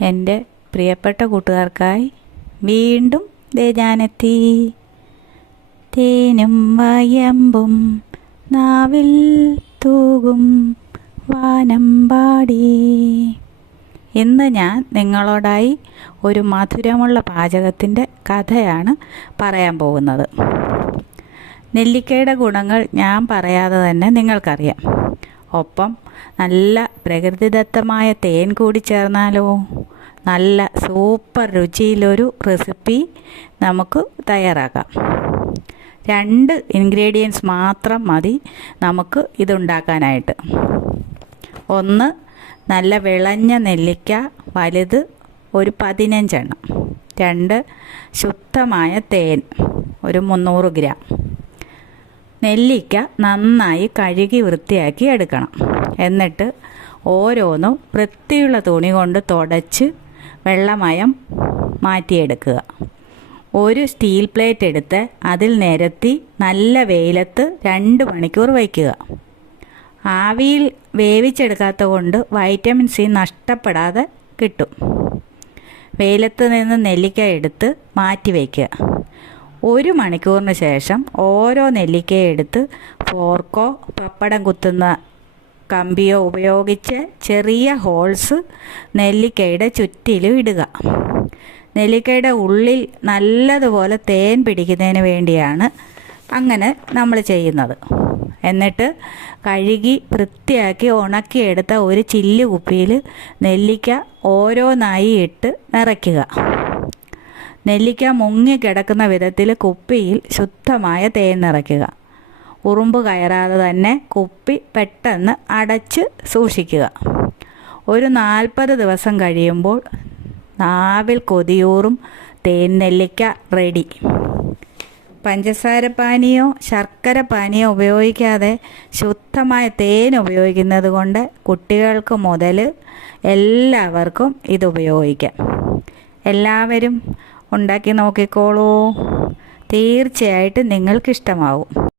എന്റെ പ്രിയപ്പെട്ട കൂട്ടുകാർക്കായി വീണ്ടും ദേ ഞാനെത്തി. തേനും വയമ്പും നാവിൽ തൂകും വാനം പാടി. ഇന്ന് ഞാൻ നിങ്ങളോടായി ഒരു മധുരമുള്ള പാചകത്തിന്റെ കഥയാണ് പറയാൻ പോകുന്നത്. നെല്ലിക്കയുടെ ഗുണങ്ങൾ ഞാൻ പറയാതെ തന്നെ നിങ്ങൾക്കറിയാം. ഒപ്പം നല്ല പ്രകൃതിദത്തമായ തേൻ കൂടി ചേർന്നാലോ? നല്ല സൂപ്പർ രുചിയിലൊരു റെസിപ്പി നമുക്ക് തയ്യാറാക്കാം. രണ്ട് ഇൻഗ്രീഡിയൻസ് മാത്രം മതി നമുക്ക് ഇതുണ്ടാക്കാനായിട്ട്. ഒന്ന് നല്ല വിളഞ്ഞ നെല്ലിക്ക വലുത് ഒരു പതിനഞ്ചെണ്ണം. രണ്ട് ശുദ്ധമായ തേൻ ഒരു മുന്നൂറ് ഗ്രാം. നെല്ലിക്ക നന്നായി കഴുകി വൃത്തിയാക്കി എടുക്കണം. എന്നിട്ട് ഓരോന്നും വൃത്തിയുള്ള തുണി കൊണ്ട് തുടച്ച് വെള്ളമയം മാറ്റിയെടുക്കുക. ഒരു സ്റ്റീൽ പ്ലേറ്റ് എടുത്ത് അതിൽ നിരത്തി നല്ല വെയിലത്ത് രണ്ട് മണിക്കൂർ വയ്ക്കുക. ആവിയിൽ വേവിച്ചെടുക്കാത്ത കൊണ്ട് വൈറ്റമിൻ സി നഷ്ടപ്പെടാതെ കിട്ടും. വെയിലത്ത് നിന്ന് നെല്ലിക്ക എടുത്ത് മാറ്റി വയ്ക്കുക. ഒരു മണിക്കൂറിന് ശേഷം ഓരോ നെല്ലിക്ക എടുത്ത് ഫോർക്കോ പപ്പടം കുത്തുന്ന കമ്പിയോ ഉപയോഗിച്ച് ചെറിയ ഹോൾസ് നെല്ലിക്കയുടെ ചുറ്റിലും ഇടുക. നെല്ലിക്കയുടെ ഉള്ളിൽ നല്ലതുപോലെ തേൻ പിടിക്കുന്നതിന് വേണ്ടിയാണ് അങ്ങനെ നമ്മൾ ചെയ്യുന്നത്. എന്നിട്ട് കഴുകി വൃത്തിയാക്കി ഉണക്കിയെടുത്ത ഒരു ചില്ല് കുപ്പിയിൽ നെല്ലിക്ക ഓരോന്നായി ഇട്ട് നിറയ്ക്കുക. നെല്ലിക്ക മുങ്ങിക്കിടക്കുന്ന വിധത്തിൽ കുപ്പിയിൽ ശുദ്ധമായ തേൻ നിറയ്ക്കുക. ഉറുമ്പ് കയറാതെ തന്നെ കുപ്പി പെട്ടെന്ന് അടച്ച് സൂക്ഷിക്കുക. ഒരു നാൽപ്പത് ദിവസം കഴിയുമ്പോൾ നാവിൽ കൊതിയൂറും തേൻ നെല്ലിക്ക റെഡി. പഞ്ചസാര പാനിയോ ശർക്കര പാനിയോ ഉപയോഗിക്കാതെ ശുദ്ധമായ തേൻ ഉപയോഗിക്കുന്നത് കൊണ്ട് കുട്ടികൾക്ക് മുതൽ എല്ലാവർക്കും ഇത് ഉപയോഗിക്കാം. എല്ലാവരും ഉണ്ടാക്കി നോക്കിക്കോളൂ. തീർച്ചയായിട്ടും നിങ്ങൾക്കിഷ്ടമാവും.